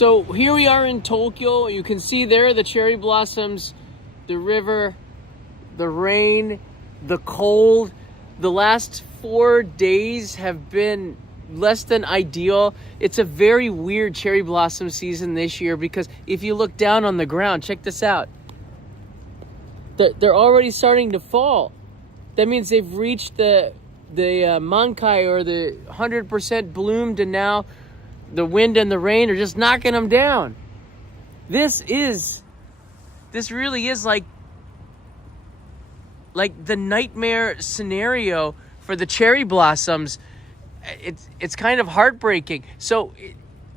So here we are in Tokyo. You can see there the cherry blossoms, the river, the rain, the cold. The last 4 days have been less than ideal. It's a very weird cherry blossom season this year because if you look down on the ground, check this out. They're already starting to fall. That means they've reached the mankai, or the 100% bloomed, and now the wind and the rain are just knocking them down. This really is like the nightmare scenario for the cherry blossoms. It's kind of heartbreaking. So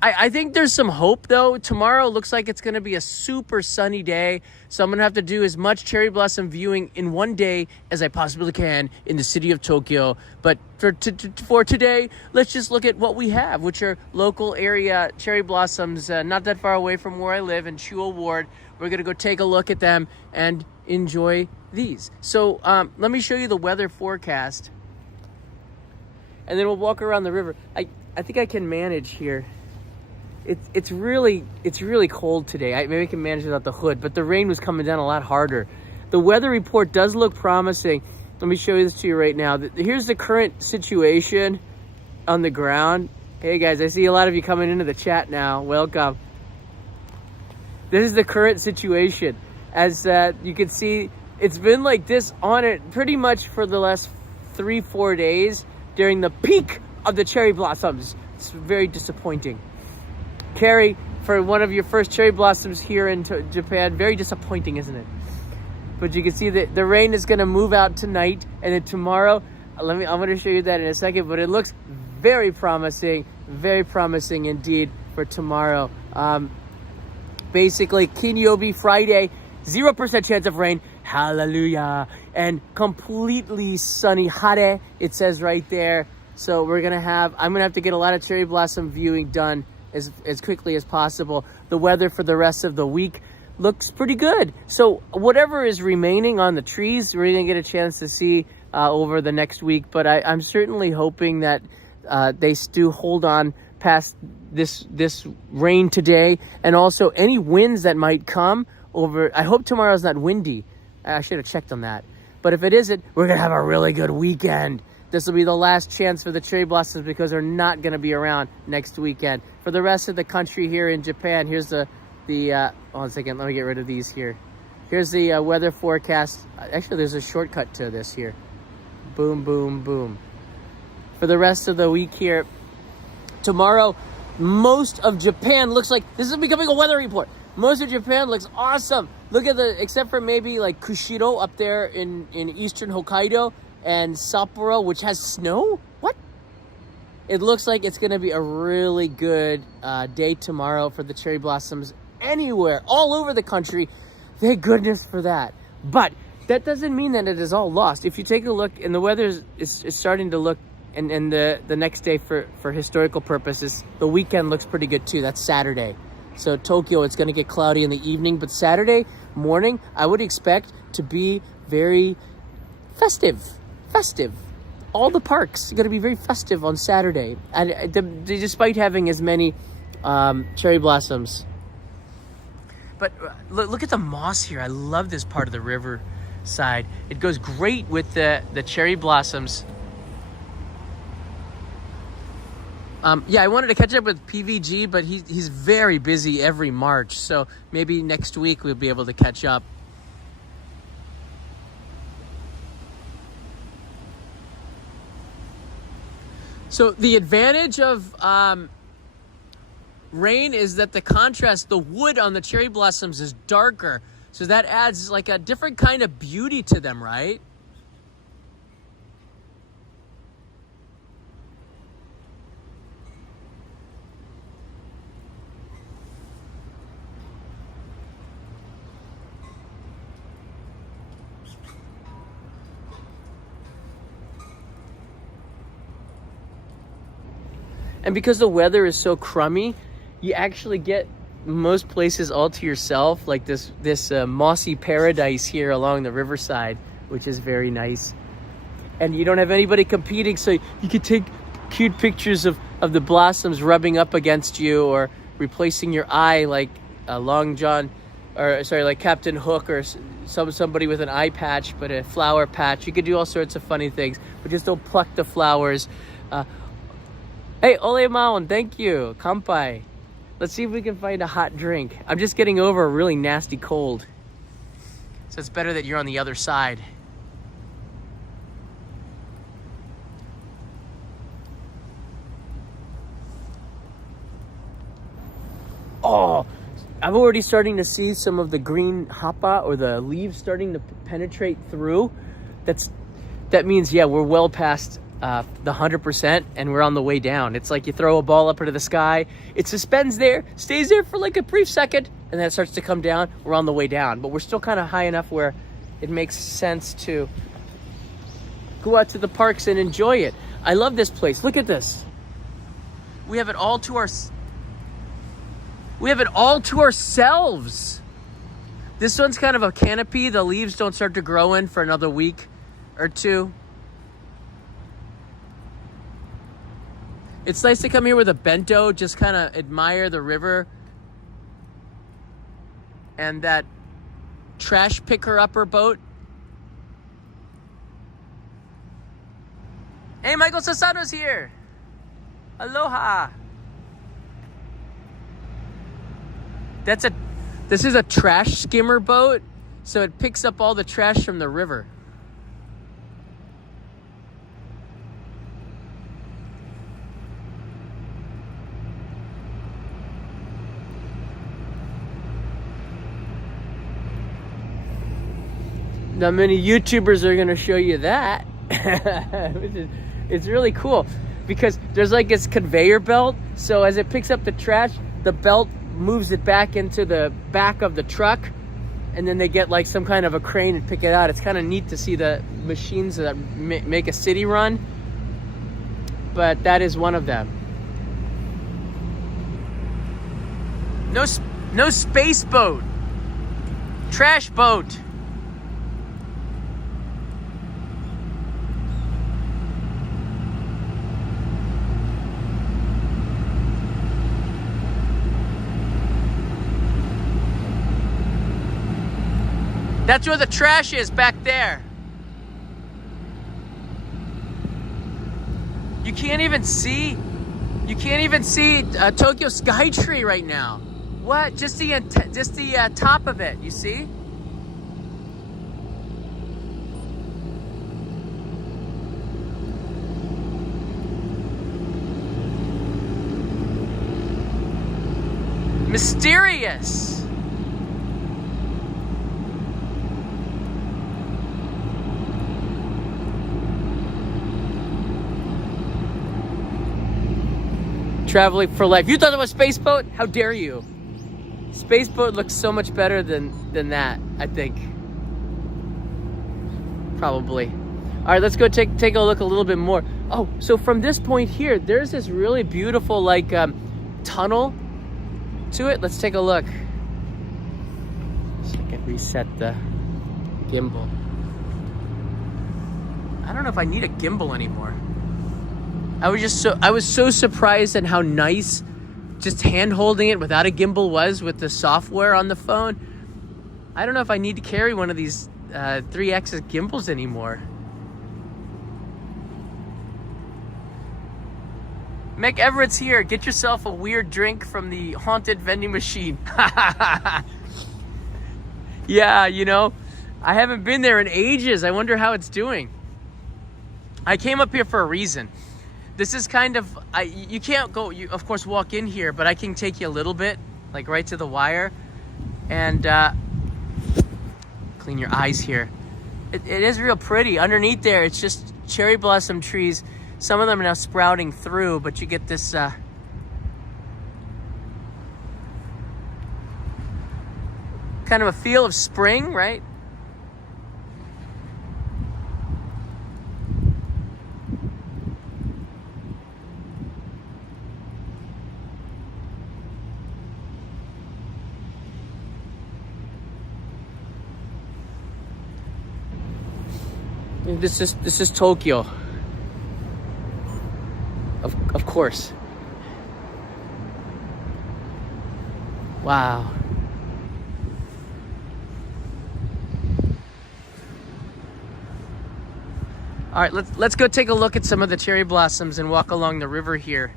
I think there's some hope though. Tomorrow looks like it's going to be a super sunny day. So I'm going to have to do as much cherry blossom viewing in one day as I possibly can in the city of Tokyo. But for today, let's just look at what we have, which are local area cherry blossoms, not that far away from where I live in Chuo Ward. We're going to go take a look at them and enjoy these. So let me show you the weather forecast, and then we'll walk around the river. I think I can manage here. It's really cold today. Maybe I can manage without the hood, but the rain was coming down a lot harder. The weather report does look promising. Let me show you this to you right now. Here's the current situation on the ground. Hey guys, I see a lot of you coming into the chat now. Welcome. This is the current situation. As you can see, it's been like this on it pretty much for the last 3-4 days during the peak of the cherry blossoms. It's very disappointing. Carrie, for one of your first cherry blossoms here in Japan, very disappointing, isn't it? But you can see that the rain is going to move out tonight, and then tomorrow, I'm going to show you that in a second, but it looks very promising indeed for tomorrow. Basically, Kinyobi Friday, 0% chance of rain, hallelujah, and completely sunny, hare, it says right there. So I'm going to have to get a lot of cherry blossom viewing done as quickly as possible. The weather for the rest of the week looks pretty good. So whatever is remaining on the trees, we're going to get a chance to see over the next week. But I'm certainly hoping that they do hold on past this rain today, and also any winds that might come over. I hope tomorrow's not windy. I should have checked on that. But if it isn't, we're going to have a really good weekend. This will be the last chance for the cherry blossoms because they're not going to be around next weekend. For the rest of the country here in Japan, here's hold on a second, let me get rid of these here. Here's the weather forecast. Actually, there's a shortcut to this here. Boom, boom, boom. For the rest of the week here, tomorrow, most of Japan looks like, this is becoming a weather report. Most of Japan looks awesome. Look at except for maybe like Kushiro up there in eastern Hokkaido, and Sapporo, which has snow? What? It looks like it's going to be a really good day tomorrow for the cherry blossoms anywhere, all over the country. Thank goodness for that. But that doesn't mean that it is all lost. If you take a look, and the weather is starting to look, and the next day for historical purposes, the weekend looks pretty good too. That's Saturday. So Tokyo, it's going to get cloudy in the evening, but Saturday morning, I would expect to be very festive. All the parks are going to be very festive on Saturday, and despite having as many cherry blossoms. But look at the moss here. I love this part of the Riverside. It goes great with the cherry blossoms. Yeah, I wanted to catch up with PVG, but he's very busy every March, so maybe next week we'll be able to catch up. So the advantage of rain is that the contrast, the wood on the cherry blossoms is darker. So that adds like a different kind of beauty to them, right? And because the weather is so crummy, you actually get most places all to yourself, like this mossy paradise here along the Riverside, which is very nice. And you don't have anybody competing, so you can take cute pictures of the blossoms rubbing up against you, or replacing your eye like Long John, or sorry, like Captain Hook, or somebody with an eye patch, but a flower patch. You could do all sorts of funny things, but just don't pluck the flowers. Hey, Ole Maon, thank you. Kampai. Let's see if we can find a hot drink. I'm just getting over a really nasty cold, so it's better that you're on the other side. Oh, I'm already starting to see some of the green hapa, or the leaves, starting to penetrate through. That means, yeah, we're well past the 100%, and we're on the way down. It's like you throw a ball up into the sky, it suspends there, stays there for like a brief second, and then it starts to come down. We're on the way down, but we're still kind of high enough where it makes sense to go out to the parks and enjoy it. I love this place. Look at this. We have it all to ourselves. This one's kind of a canopy. The leaves don't start to grow in for another week or two. It's nice to come here with a bento, just kind of admire the river and that trash picker-upper boat. Hey, Michael Sasano's here. Aloha. This is a trash skimmer boat, so it picks up all the trash from the river. Not many YouTubers are gonna show you that. It's really cool because there's like this conveyor belt, so as it picks up the trash, the belt moves it back into the back of the truck, and then they get like some kind of a crane and pick it out. It's kind of neat to see the machines that make a city run, but that is one of them. No space boat, trash boat. That's where the trash is, back there. You can't even see Tokyo Skytree right now. What? Just the top of it, you see? Mysterious. Traveling for life. You thought it was Space Boat? How dare you? Space Boat looks so much better than that, I think. Probably. All right, let's go take a look a little bit more. Oh, so from this point here, there's this really beautiful like tunnel to it. Let's take a look. So I can reset the gimbal. I don't know if I need a gimbal anymore. I was so surprised at how nice just hand holding it without a gimbal was with the software on the phone. I don't know if I need to carry one of these 3-axis gimbals anymore. Mick Everett's here. Get yourself a weird drink from the haunted vending machine. Yeah, you know, I haven't been there in ages. I wonder how it's doing. I came up here for a reason. This is kind of, you can't go, you of course walk in here, but I can take you a little bit, like right to the wire, and clean your eyes here. It is real pretty. Underneath there, it's just cherry blossom trees. Some of them are now sprouting through, but you get this kind of a feel of spring, right? This is Tokyo. Of course. Wow. All right, let's go take a look at some of the cherry blossoms and walk along the river here.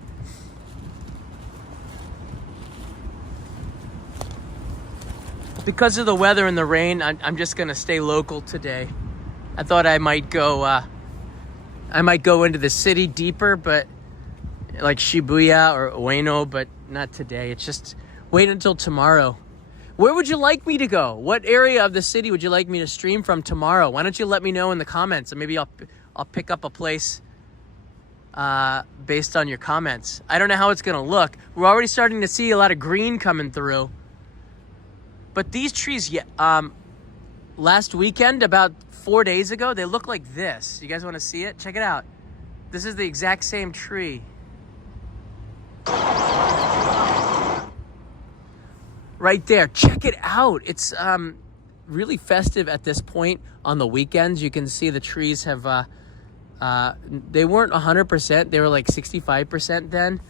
Because of the weather and the rain, I'm just gonna stay local today. I thought I might go into the city deeper, but like Shibuya or Ueno, but not today. It's just wait until tomorrow. Where would you like me to go? What area of the city would you like me to stream from tomorrow? Why don't you let me know in the comments, and maybe I'll pick up a place based on your comments. I don't know how it's gonna look. We're already starting to see a lot of green coming through. But these trees, last weekend, about 4 days ago, they look like this. You guys want to see it? Check it out. This is the exact same tree. Right there. Check it out. It's really festive at this point on the weekends. You can see the trees have, they weren't 100%. They were like 65% then.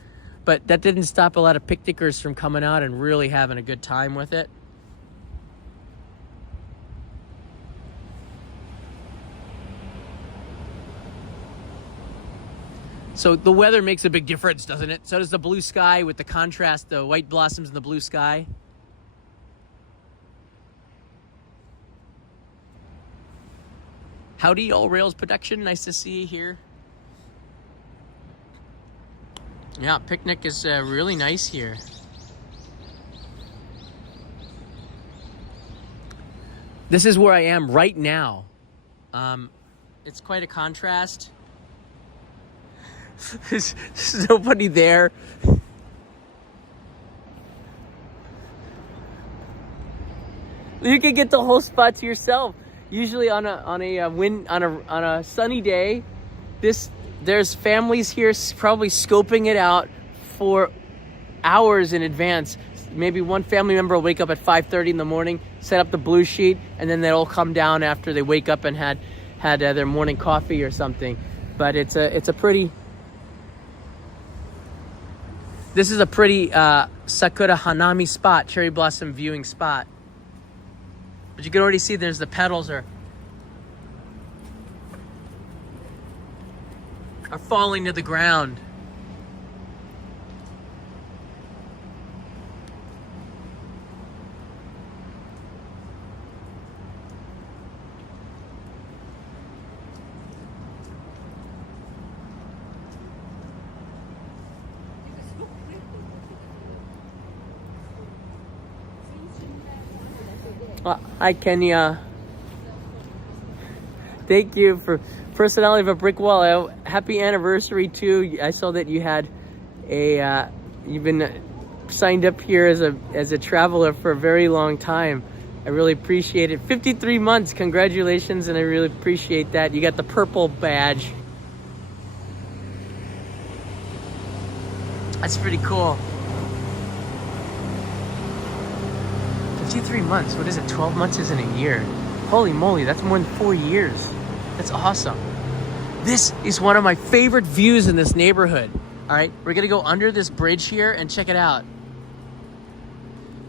But that didn't stop a lot of picnickers from coming out and really having a good time with it. So the weather makes a big difference, doesn't it? So does the blue sky with the contrast, the white blossoms and the blue sky. Howdy, All Rails Production. Nice to see you here. Yeah, picnic is really nice here. This is where I am right now. It's quite a contrast. There's nobody there. You can get the whole spot to yourself. Usually on a sunny day, there's families here probably scoping it out for hours in advance. Maybe one family member will wake up at 5:30 in the morning, set up the blue sheet, and then they'll come down after they wake up and had their morning coffee or something. But it's a pretty. This is a pretty Sakura Hanami spot, cherry blossom viewing spot. But you can already see there's the petals are falling to the ground. Hi, Kenya. Thank you for personality of a brick wall. Happy anniversary too. I saw that you had you've been signed up here as a traveler for a very long time. I really appreciate it. 53 months. Congratulations, and I really appreciate that. You got the purple badge. That's pretty cool. 53 months. What is it? 12 months isn't a year. Holy moly, that's more than 4 years. That's awesome. This is one of my favorite views in this neighborhood. All right, we're gonna go under this bridge here and check it out.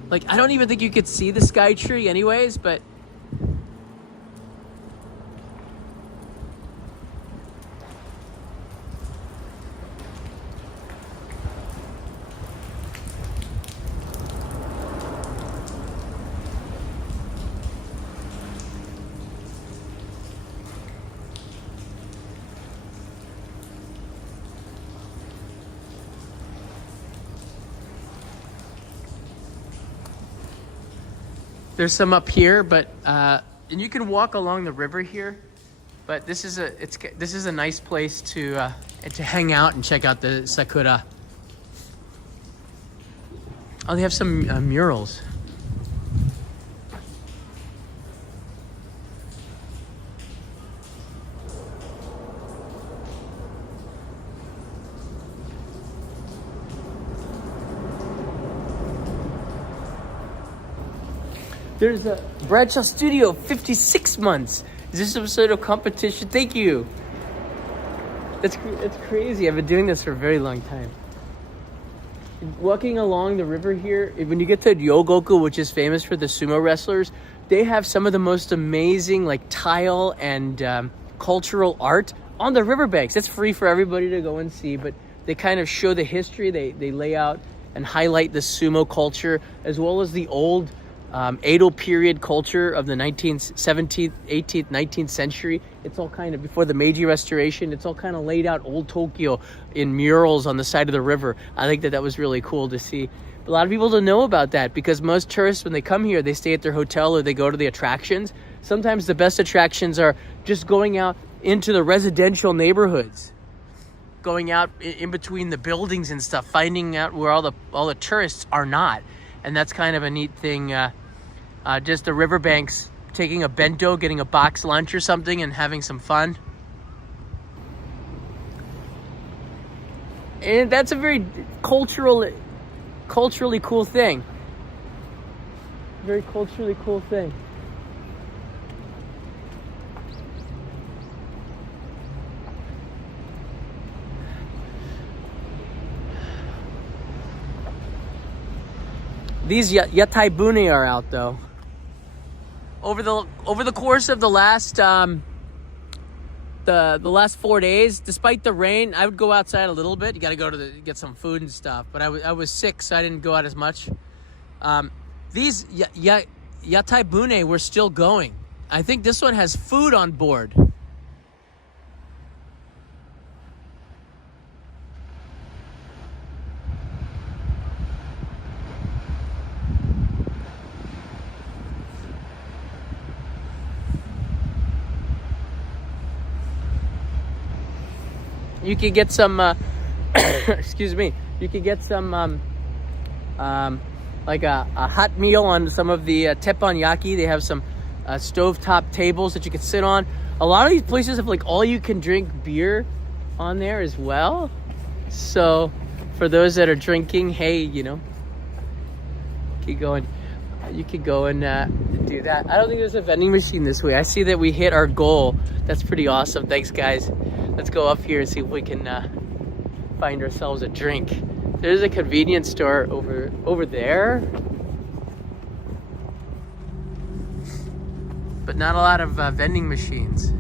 Like, I don't even think you could see the Skytree anyways, but there's some up here, but and you can walk along the river here. But this is a nice place to hang out and check out the Sakura. Oh, they have some murals. There's a Bradshaw Studio, 56 months. Is this some sort of competition? Thank you. It's crazy. I've been doing this for a very long time. walking along the river here, when you get to Ryogoku, which is famous for the sumo wrestlers, they have some of the most amazing like tile and cultural art on the riverbanks. It's free for everybody to go and see, but they kind of show the history. They lay out and highlight the sumo culture, as well as the old Edo period culture of the 19th, 17th, 18th, 19th century. It's all kind of before the Meiji Restoration. It's all kind of laid out old Tokyo in murals on the side of the river. I think that was really cool to see. But a lot of people don't know about that, because most tourists, when they come here, they stay at their hotel or they go to the attractions. Sometimes the best attractions are just going out into the residential neighborhoods, going out in between the buildings and stuff, finding out where all the tourists are not. And that's kind of a neat thing. Just the riverbanks, taking a bento, getting a box lunch or something, and having some fun. And that's a very culturally cool thing. Very culturally cool thing. These Yatai bune are out though. Over the course of the last the last 4 days, despite the rain, I would go outside a little bit. You got to go to get some food and stuff. But I was sick, so I didn't go out as much. These Yatai bune were still going. I think this one has food on board. You could get some, excuse me, you could get some, like a hot meal on some of the teppanyaki. They have some stovetop tables that you could sit on. A lot of these places have like all you can drink beer on there as well. So for those that are drinking, hey, you know, you could go and do that. I don't think there's a vending machine this way. I see that we hit our goal. That's pretty awesome. Thanks, guys. Let's go up here and see if we can find ourselves a drink. There's a convenience store over there, but not a lot of vending machines.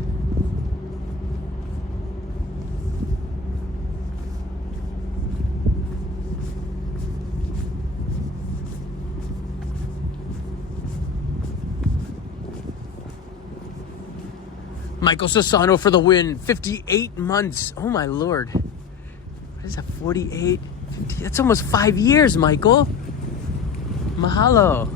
Michael Sassano for the win. 58 months. Oh my lord. What is that? 48? 50? That's almost 5 years, Michael. Mahalo.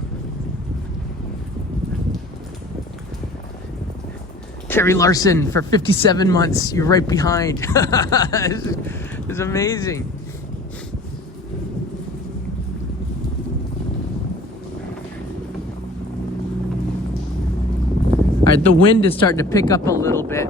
Kerry Larson for 57 months. You're right behind. This is amazing. All right, the wind is starting to pick up a little bit.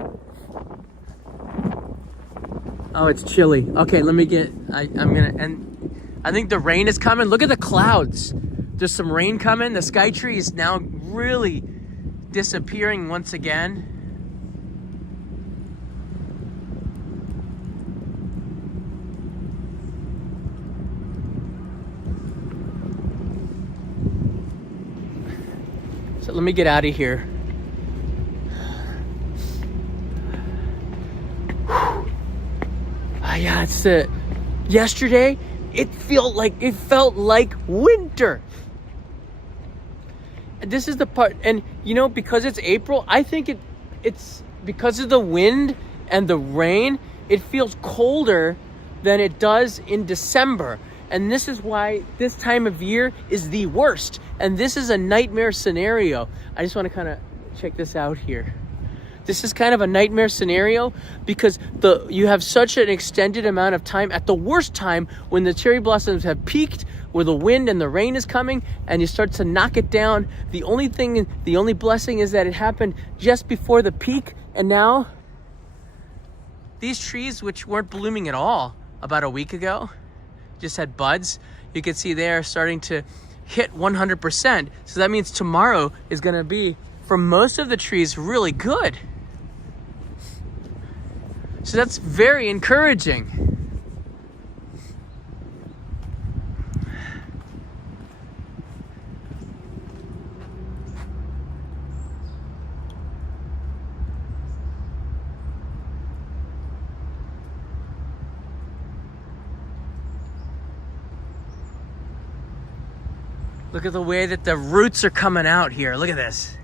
Oh, it's chilly. Okay, let me get, and I think the rain is coming. Look at the clouds. There's some rain coming. The Skytree is now really disappearing once again. So let me get out of here. Yeah, it's yesterday it felt like winter. And this is the part, and you know, because it's April, I think it's because of the wind and the rain, it feels colder than it does in December. And this is why this time of year is the worst. And this is a nightmare scenario. I just want to kind of check this out here. This is kind of a nightmare scenario because you have such an extended amount of time at the worst time when the cherry blossoms have peaked, where the wind and the rain is coming and you start to knock it down. The only blessing is that it happened just before the peak, and now these trees, which weren't blooming at all about a week ago, just had buds. You can see they're starting to hit 100%. So that means tomorrow is going to be, for most of the trees, really good. So that's very encouraging. Look at the way that the roots are coming out here. Look at this.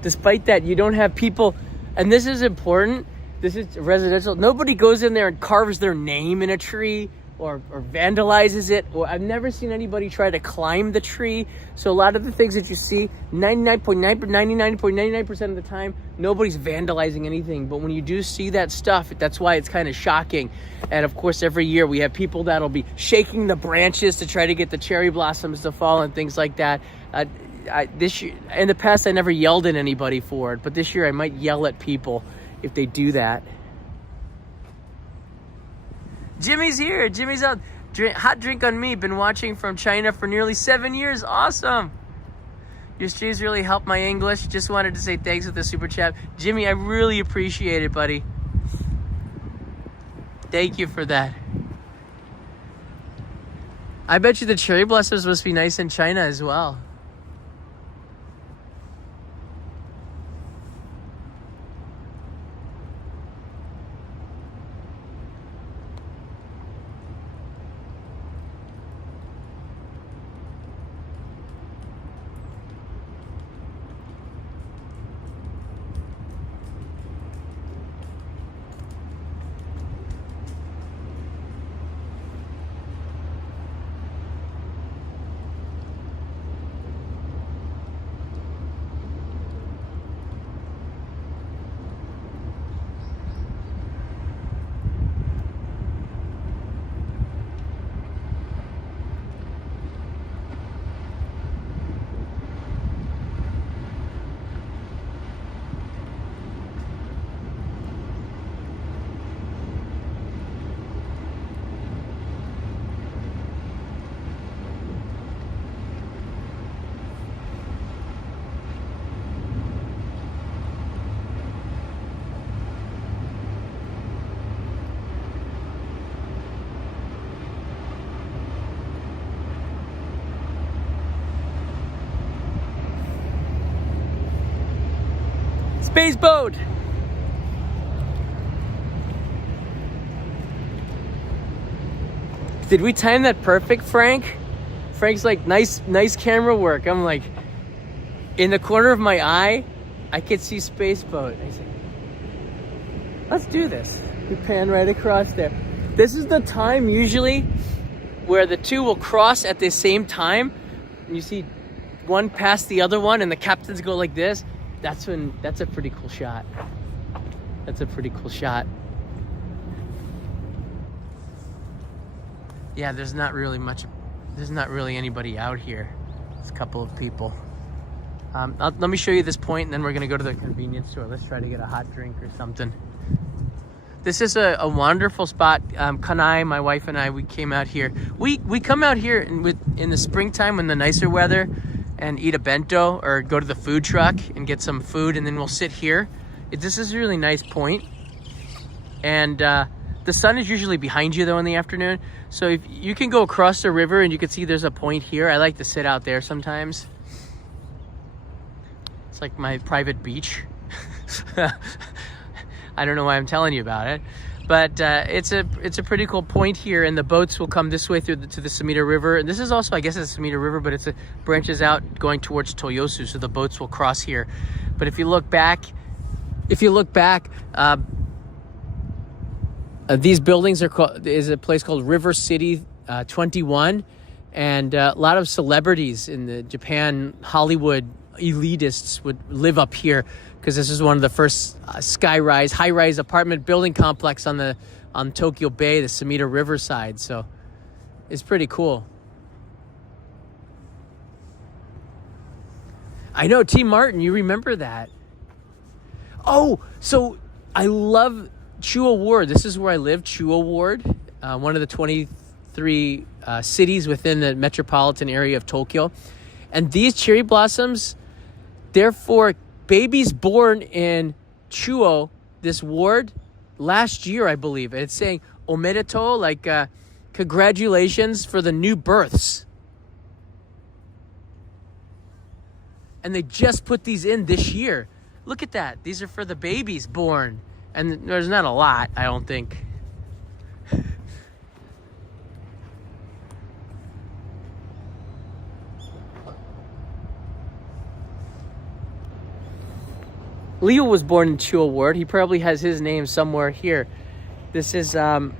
Despite that, you don't have people, and this is important, this is residential. Nobody goes in there and carves their name in a tree or vandalizes it. Or I've never seen anybody try to climb the tree. So a lot of the things that you see, 99.99% of the time, nobody's vandalizing anything. But when you do see that stuff, that's why it's kind of shocking. And of course, every year we have people that'll be shaking the branches to try to get the cherry blossoms to fall and things like that. This year, in the past, I never yelled at anybody for it, but this year I might yell at people if they do that. Jimmy's here. Jimmy's out. Hot drink on me. Been watching from China for nearly 7 years. Awesome. Your streams really helped my English. Just wanted to say thanks with the super chat. Jimmy, I really appreciate it, buddy. Thank you for that. I bet you the cherry blossoms must be nice in China as well. Space boat. Did we time that perfect, Frank? Frank's like, nice camera work. I'm like, in the corner of my eye, I could see space boat. I said, let's do this. We pan right across there. This is the time usually where the two will cross at the same time. And you see one past the other one and the captains go like this. That's a pretty cool shot. That's a pretty cool shot. Yeah, there's not really anybody out here. It's a couple of people. Let me show you this point and then we're gonna go to the convenience store. Let's try to get a hot drink or something. This is a wonderful spot. Kanai, my wife and I, we came out here. We come out here in the springtime when the nicer weather and eat a bento or go to the food truck and get some food, and then we'll sit here. This is a really nice point. And the sun is usually behind you though in the afternoon. So if you can go across the river and you can see there's a point here. I like to sit out there sometimes. It's like my private beach. I don't know why I'm telling you about it, but it's a pretty cool point here, and the boats will come this way to the Sumida River. And this is also, I guess it's a Sumida River, but it branches out going towards Toyosu, so the boats will cross here. But if you look back, these buildings is a place called River City 21, and a lot of celebrities in the Japan Hollywood elitists would live up here, because this is one of the first high-rise apartment building complex on Tokyo Bay, the Sumida Riverside. So it's pretty cool. I know, T. Martin, you remember that. Oh, so I love Chuo Ward. This is where I live, Chuo Ward, one of the 23 cities within the metropolitan area of Tokyo. And these cherry blossoms, they're for babies born in Chuo, this ward, last year, I believe. It's saying omedetou, like congratulations for the new births. And they just put these in this year. Look at that. These are for the babies born. And there's not a lot, I don't think. Leo was born in Chuo Ward. He probably has his name somewhere here. This is, yeah,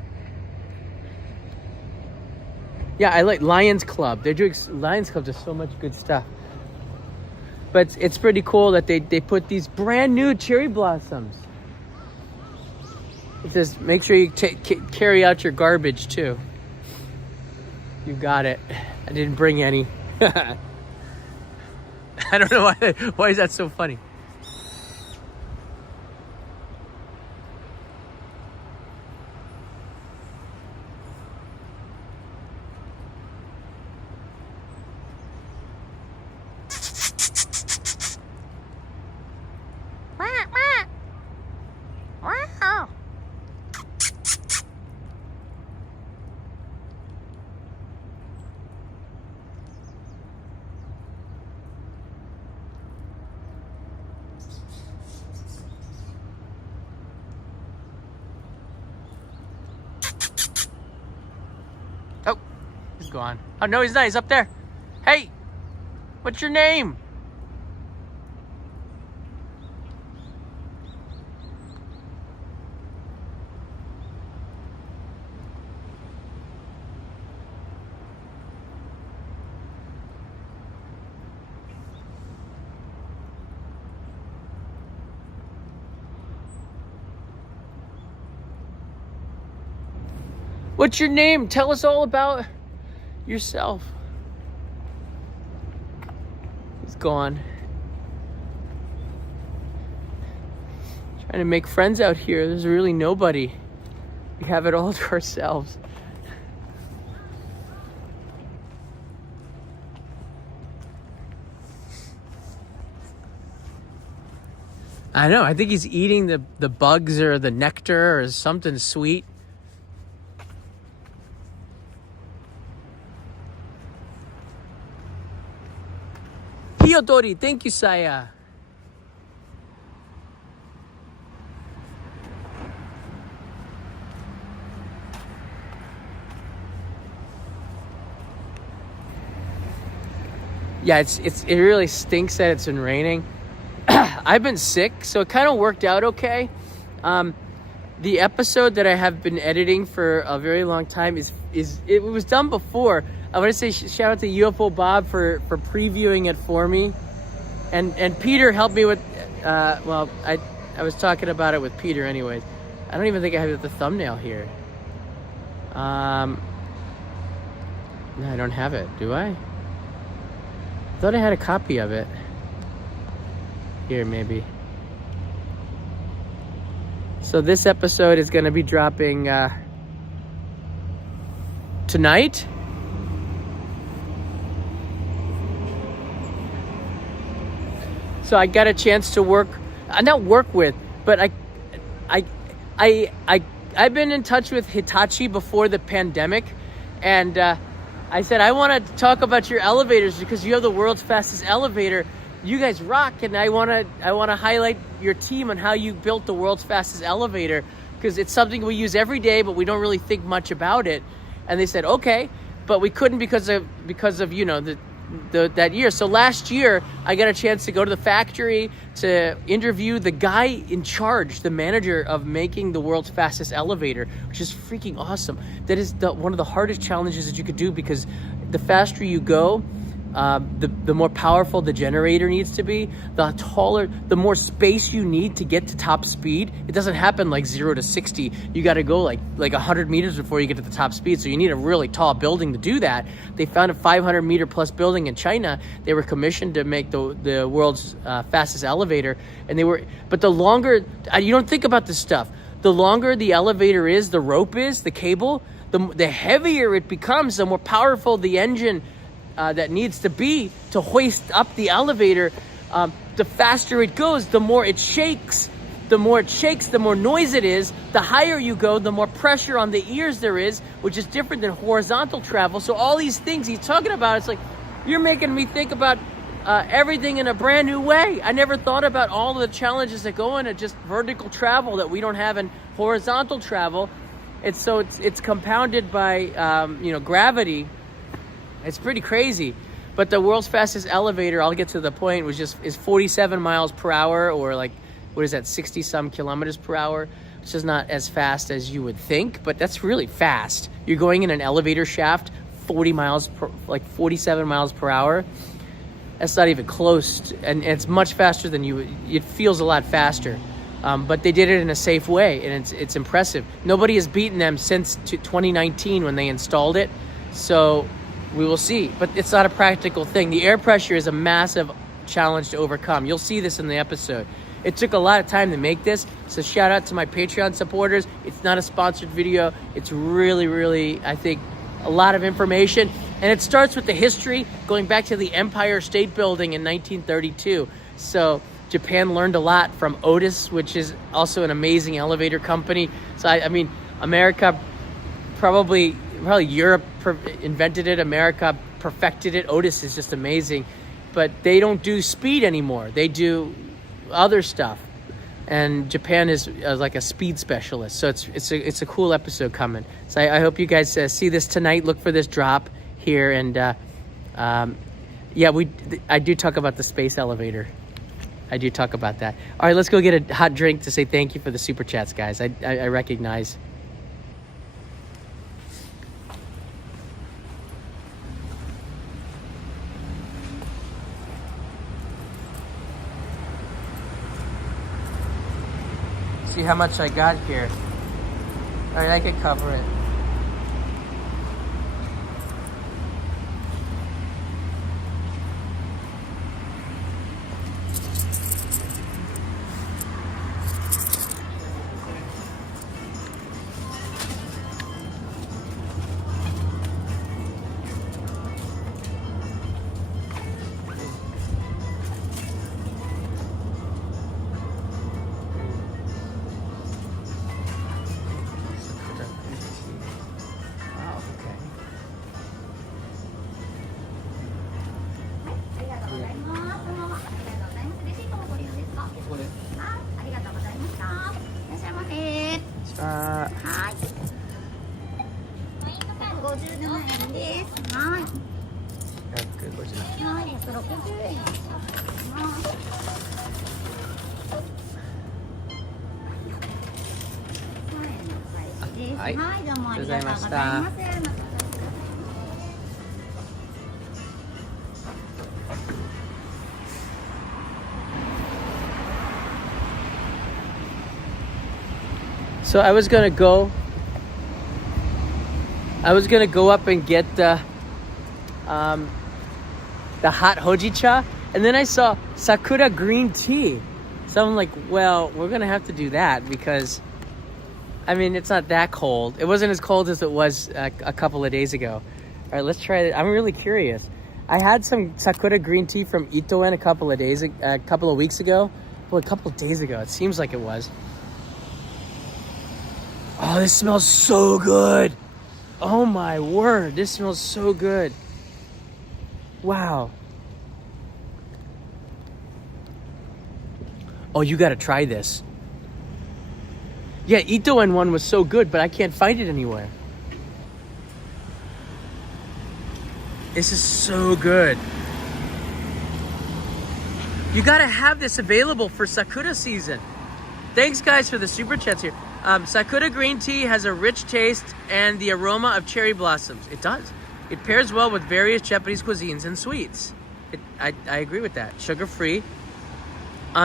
I like Lions Club. They're doing, Lions Club does so much good stuff. But it's pretty cool that they put these brand new cherry blossoms. It says, make sure you carry out your garbage too. You got it. I didn't bring any. I don't know why is that so funny? Oh, he's gone. Oh, no, he's not. He's up there. Hey, what's your name? What's your name? Tell us all about yourself. He's gone. Trying to make friends out here. There's really nobody. We have it all to ourselves. I know. I think he's eating the bugs or the nectar or something sweet. Hiyodori, thank you, Saya. Yeah, it really stinks that it's been raining. I've been sick, so it kind of worked out okay. The episode that I have been editing for a very long time it was done before. I want to say shout out to UFO Bob for previewing it for me, and Peter helped me with. Well, I was talking about it with Peter anyways. I don't even think I have the thumbnail here. No, I don't have it. Do I? I thought I had a copy of it. Here, maybe. So this episode is going to be dropping tonight. So I got a chance to not work with, but I've been in touch with Hitachi before the pandemic, and I said I want to talk about your elevators because you have the world's fastest elevator. You guys rock, and I want to highlight your team on how you built the world's fastest elevator because it's something we use every day, but we don't really think much about it. And they said okay, but we couldn't because of that year. So last year, I got a chance to go to the factory to interview the guy in charge, the manager of making the world's fastest elevator, which is freaking awesome. That is one of the hardest challenges that you could do because the faster you go, the more powerful the generator needs to be, the more space you need to get to top speed. It doesn't happen like 0 to 60. You got to go like 100 meters before you get to the top speed. So you need a really tall building to do that. They found a 500 meter plus building in China. They were commissioned to make the world's fastest elevator. But the longer, you don't think about this stuff. The longer the elevator is, the rope is, the cable, the heavier it becomes, the more powerful the engine that needs to be to hoist up the elevator. The faster it goes, the more it shakes. The more it shakes, the more noise it is. The higher you go, the more pressure on the ears there is, which is different than horizontal travel. So all these things he's talking about, it's like, you're making me think about everything in a brand new way. I never thought about all the challenges that go into just vertical travel that we don't have in horizontal travel. It's compounded by gravity. It's pretty crazy. But the world's fastest elevator, I'll get to the point, is 47 miles per hour or like what is that, 60 some kilometers per hour, which is not as fast as you would think, but that's really fast. You're going in an elevator shaft 47 miles per hour. That's not even close, and it's much faster than it feels a lot faster. But they did it in a safe way, and it's impressive. Nobody has beaten them since 2019 when they installed it, so we will see. But it's not a practical thing. The air pressure is a massive challenge to overcome. You'll see this in the episode. It took a lot of time to make this, so shout out to my Patreon supporters. It's not a sponsored video. It's really, really, I think, a lot of information. And it starts with the history, going back to the Empire State Building in 1932. So Japan learned a lot from Otis, which is also an amazing elevator company. So I mean, America probably Europe invented it. America perfected it. Otis is just amazing, but they don't do speed anymore. They do other stuff, and Japan is like a speed specialist. So it's a cool episode coming. So I hope you guys see this tonight. Look for this drop here, and yeah, I do talk about the space elevator. I do talk about that. All right, let's go get a hot drink to say thank you for the super chats, guys. I recognize. See how much I got here. All right, I could cover it. So I was gonna go up and get the hot hojicha, and then I saw Sakura green tea. So I'm like, well, we're gonna have to do that because, I mean, it's not that cold. It wasn't as cold as it was a couple of days ago. All right, let's try it. I'm really curious. I had some Sakura green tea from Itoen a couple of weeks ago. Well, a couple of days ago. It seems like it was. Oh, this smells so good. Oh my word, this smells so good. Wow. Oh, you gotta try this. Yeah, Itoen one was so good, but I can't find it anywhere. This is so good. You gotta have this available for Sakura season. Thanks, guys, for the super chats here. Sakura green tea has a rich taste and the aroma of cherry blossoms. It does. It pairs well with various Japanese cuisines and sweets. I agree with that. Sugar-free.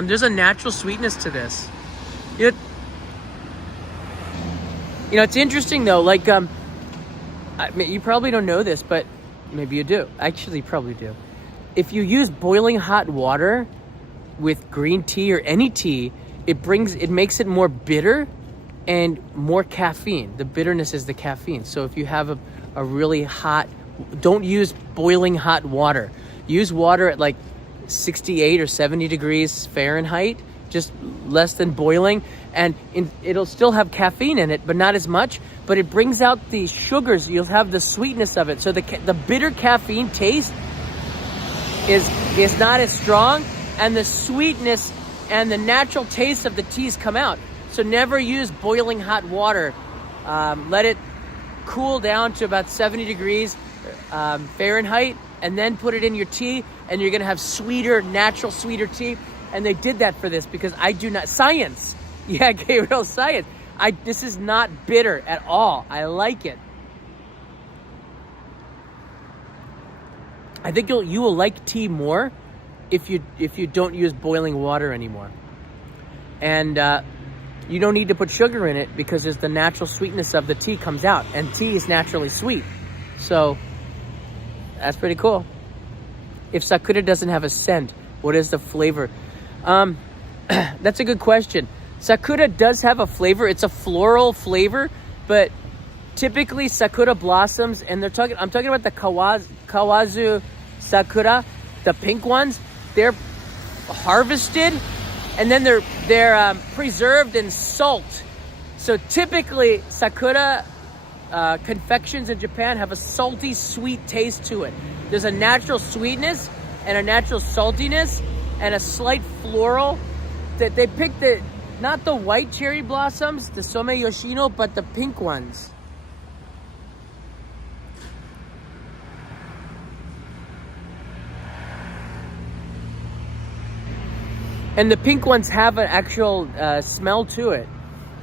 There's a natural sweetness to this. You know, it's interesting though. Like, you probably don't know this, but maybe you do. Actually, you probably do. If you use boiling hot water with green tea or any tea, it makes it more bitter and more caffeine. The bitterness is the caffeine. So if you have a really hot, don't use boiling hot water. Use water at like 68 or 70 degrees Fahrenheit, just less than boiling, and it'll still have caffeine in it, but not as much, but it brings out the sugars. You'll have the sweetness of it. So the bitter caffeine taste is not as strong, and the sweetness and the natural taste of the teas come out. So never use boiling hot water. Let it cool down to about 70 degrees Fahrenheit, and then put it in your tea, and you're gonna have sweeter, natural sweeter tea. And they did that for this because I do not... Science! Yeah, okay, real science. This is not bitter at all. I like it. I think you will like tea more if you don't use boiling water anymore. And you don't need to put sugar in it because there's the natural sweetness of the tea comes out. And tea is naturally sweet. So that's pretty cool. If Sakura doesn't have a scent, what is the flavor? That's a good question. Sakura does have a flavor. It's a floral flavor, but typically Sakura blossoms, and I'm talking about the Kawazu Sakura, the pink ones. They're harvested, and then they're preserved in salt. So typically Sakura confections in Japan have a salty, sweet taste to it. There's a natural sweetness and a natural saltiness and a slight floral. That they picked not the white cherry blossoms, the Some Yoshino, but the pink ones. And the pink ones have an actual smell to it.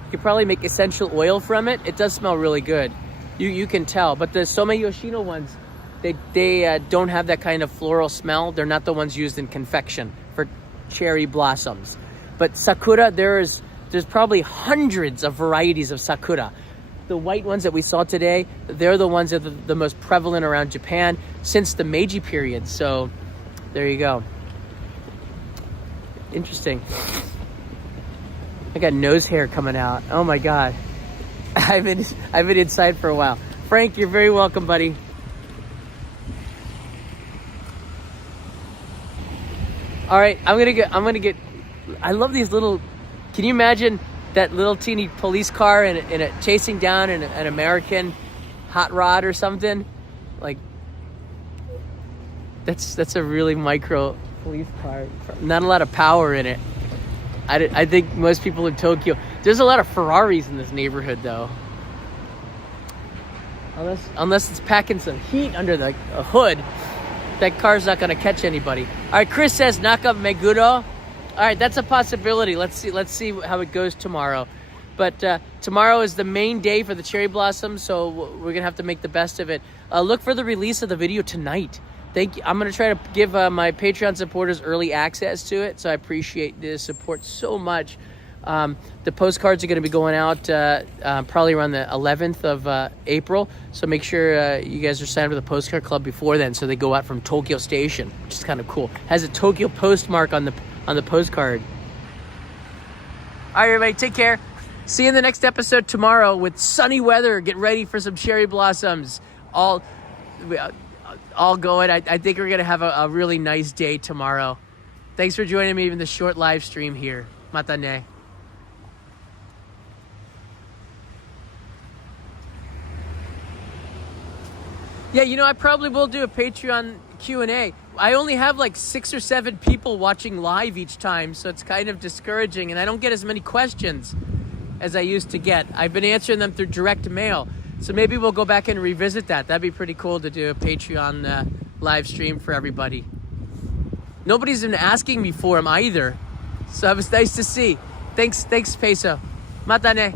You could probably make essential oil from it. It does smell really good. You can tell. But the Some Yoshino ones, they don't have that kind of floral smell. They're not the ones used in confection for cherry blossoms. But Sakura, there's probably hundreds of varieties of Sakura. The white ones that we saw today, they're the ones that are the most prevalent around Japan since the Meiji period. So there you go. Interesting. I got nose hair coming out. Oh my God. I've been inside for a while. Frank, you're very welcome, buddy. All right, I'm gonna get. I love these little. Can you imagine that little teeny police car in a chasing down an American hot rod or something? Like that's a really micro police car. Not a lot of power in it. I think most people in Tokyo. There's a lot of Ferraris in this neighborhood, though. Unless it's packing some heat under the hood, that car's not going to catch anybody. All right, Chris says Naka Meguro. All right, that's a possibility. Let's see how it goes tomorrow. But tomorrow is the main day for the cherry blossoms, so we're gonna have to make the best of it. Look for the release of the video tonight. Thank you. I'm going to try to give my Patreon supporters early access to it, so I appreciate the support so much. The postcards are going to be going out probably around the 11th of April, so make sure you guys are signed up with the Postcard Club before then, so they go out from Tokyo Station, which is kind of cool. Has a Tokyo postmark on the postcard. All right, everybody, take care. See you in the next episode tomorrow with sunny weather. Get ready for some cherry blossoms. All going. I think we're going to have a really nice day tomorrow. Thanks for joining me in the short live stream here. Mata ne. Yeah, I probably will do a Patreon Q&A. I only have like 6 or 7 people watching live each time, so it's kind of discouraging, and I don't get as many questions as I used to get. I've been answering them through direct mail. So maybe we'll go back and revisit that. That'd be pretty cool to do a Patreon live stream for everybody. Nobody's been asking me for them either. So it was nice to see. Thanks, Peso. Mata ne.